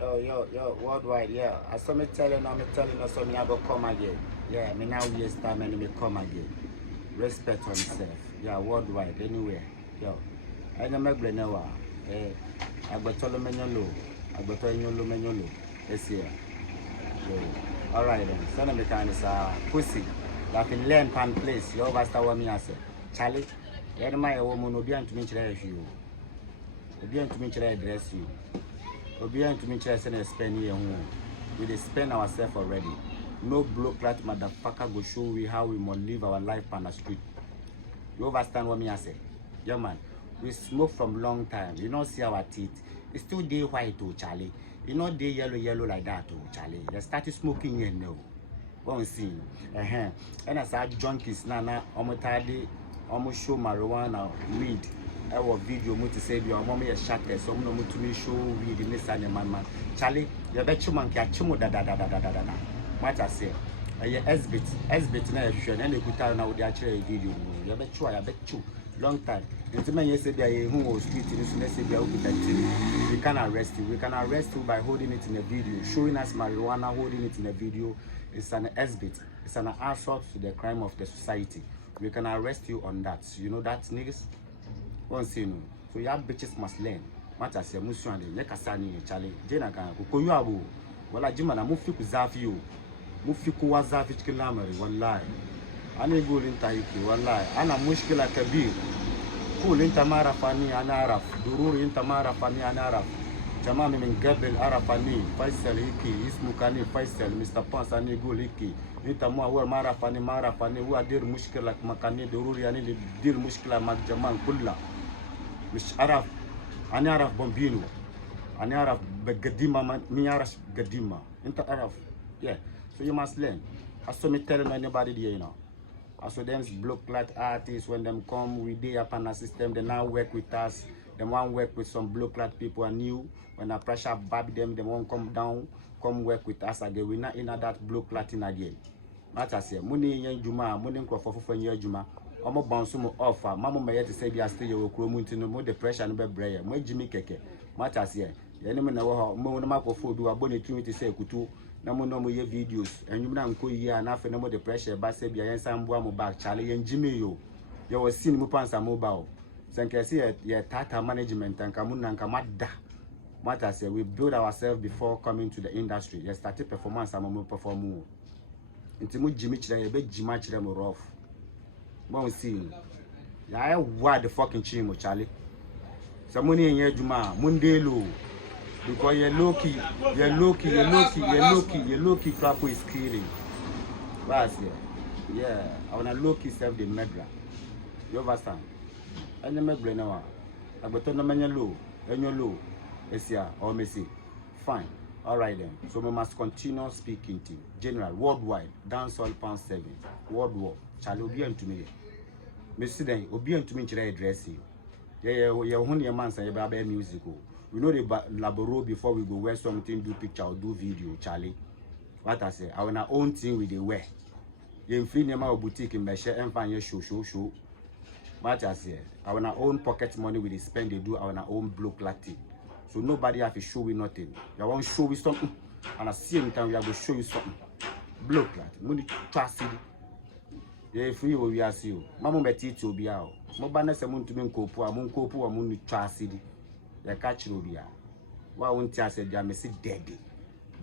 Yo, worldwide, yeah. I saw me telling us, so me I go come again. Yeah, me now waste time and me come again. Respect on yourself. Yeah, worldwide, anywhere. Yo, I never blame no one. I go tell them low. I go tell you low. Yes, yeah. All right then. Son of the kind is pussy. Like in learn pan place. You overstand what me I say. Charlie, you're my woman. No be to me today you. Obi to me today dress you. Obi to me today send spend here home. We dey spend ourselves already. No bloke like motherfucker go show we how we must live our life on the street. You understand what me I say? Yeah man. We smoke from long time. You don't see our teeth. It's still day white oh Charlie. You know they yellow like that oh Charlie. They started smoking here now. One see. And as our junkies now almost tidy, almost show marijuana, weed. Our video mo to say your mom is shatter, so no mo to me show weed in this and man. Charlie, you bet you man catch you da. What I say. S-bit na ehwe na ekuta na wo de akire video you bet you long time nti man say bia ye hu o street ni so na say bia okuta tiri we can arrest you by holding it in a video showing us marijuana holding it in a video. It's an S-bit, it's an assault to the crime of the society. We can arrest you on that. You know that niggas won't say no. So your bitches must learn. What I say musu ande ye kasa ni Charlie jena kan ko koyu abo wala jima na mu fi ku zafi yo mufiku wazafi kilamari wallahi ani gulin taiki wallahi ana mushkila kabir kul انت ما عرفني انا اعرف ضروري انت ما عرفني انا اعرف تمام من قبل عرفني فيصل هيك اسمه كان فيصل مستر بانس اني يقول هيك انت مو هو ما عرفني هو دير مشكله مكاني ضروري يعني دير مشكله مع الجماعه كلها مش عرف انا اعرف بومبينو انا اعرف بقديمه مين يعرف قديمه انت اعرف yeah. So you must learn. I saw me telling anybody there, you know. I saw them block like artists when them come, we day up on the system, they now work with us. They want work with some block like people are new. When I pressure bab them, they won't come down, come work with us again. We're not in that block Latin again. What I say, money yen juma, money for year juma. I'm bounce mo offer. Mama may to say be a stay your crew to no depression and be brayer. My Jimmy keke. What I say, the enemy know how more mark food do a bonnet to say kutu. No more your videos and you know here and after no more the pressure but say be some boy back Charlie and Jimmy you was seeing Mupansa mobile. Thank you see your Tata management and Kamuna and Kamada. What I say we build ourselves before coming to the industry. You started performance and more perform more. Into Jimmy Chile, a bit Jimmy Chile more rough. Won't see. Yeah, what the fucking chimo Charlie. Some money in your Juma, Monday low. Because you're low-key, Crapo is killing. What's here? Yeah, I want to low-key serve the medra. You understand? And the medra now. I got to know low, and you're low. Yes, yeah, or Messi. Fine. Alright then. So we must continue speaking to general, worldwide, Dancehall Pound 7, World War. Shall Obi to me. Messi then, Obi to me to address you. Yeah, only a man say about musical. We know the laboro before we go wear something, do picture or do video, Charlie. What I say, I want our own thing with the wear. You free name our boutique in Beshe and find your show. What I say, I want our own pocket money with the spend they do our own block Latin. So nobody have to show we nothing. You want to show we something, and at the same time we are going to show you something. Block Latin, money trust it. Yeah, free we are see you. Mama beti to be out. Mobana se mun to be kopu amun trust it. The catch will be out. Why won't I say, I may say daddy?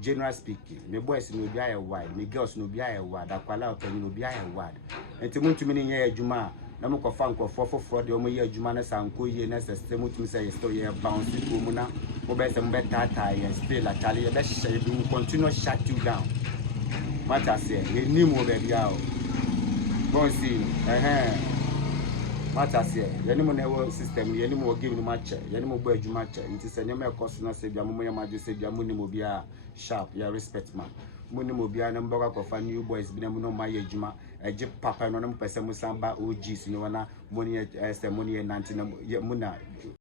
General speaking, my boys no be a word, my girls no be a word, I call out and no be a word. And to moon to many year Juma, Namuko Fanko, for the Omo year Jumanas and Koye, and Stemu to say, story bounce to Muna, Mobes and better tie and still at Tally, let's say, we will continue shut you down. What I say, you knew more baby out. Go and see, What I say, the animal system, the animal giving match, the animal boy match, it is an animal cost not say, Yamuya Maju say, Yamunimobia sharp, ya respect man. Munimobia and Boga of a new boys, Binamuno Maya Juma, a jip papa, no person with Samba OGs, no one, money as the money and 19 Muna.